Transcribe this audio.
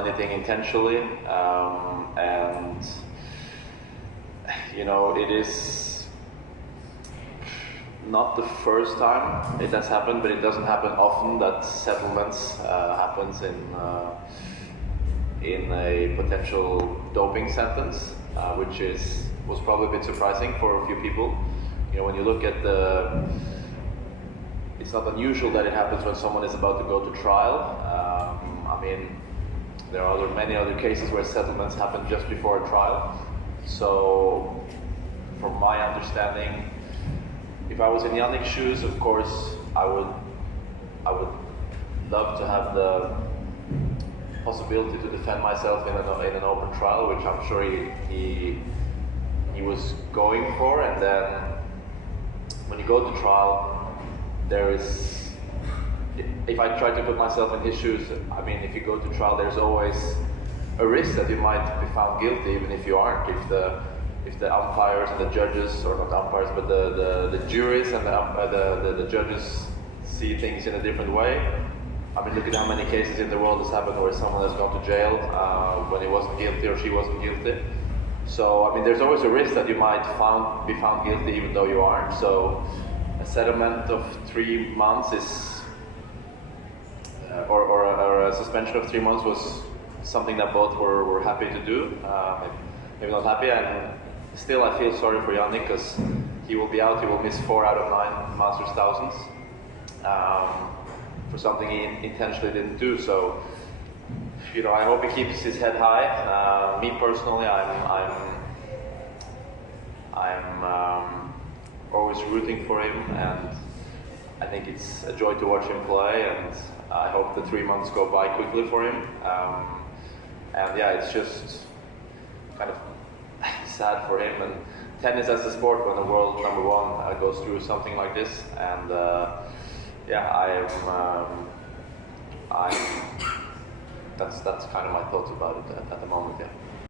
done anything intentionally, and you know, it is not the first time it has happened, but it doesn't happen often that settlements happens in a potential doping sentence, which was probably a bit surprising for a few people. You know, when you look at it's not unusual that it happens when someone is about to go to trial. I mean, there are many other cases where settlements happen just before a trial. So, from my understanding, if I was in Jannik's shoes, of course, I would love to have the possibility to defend myself in an open trial, which I'm sure he was going for. And then when you go to trial, there is, if I try to put myself in his shoes, I mean, if you go to trial, there's always a risk that you might be found guilty, even if you aren't. If the umpires and the judges, or not umpires, but the juries and the judges see things in a different way. I mean, look at how many cases in the world has happened where someone has gone to jail when he wasn't guilty or she wasn't guilty. So, I mean, there's always a risk that you might be found guilty even though you aren't. So, a settlement of 3 months is, or a suspension of 3 months was something that both were happy to do. Maybe not happy, and still I feel sorry for Jannik because he will be out. He will miss 4 out of 9 Masters thousands for something he intentionally didn't do. So, you know, I hope he keeps his head high. Me personally, I'm always rooting for him, and I think it's a joy to watch him play, and I hope the 3 months go by quickly for him. And yeah, it's just kind of sad for him. And tennis as a sport, when the world #1 goes through something like this, and yeah, that's kind of my thoughts about it at the moment. Yeah.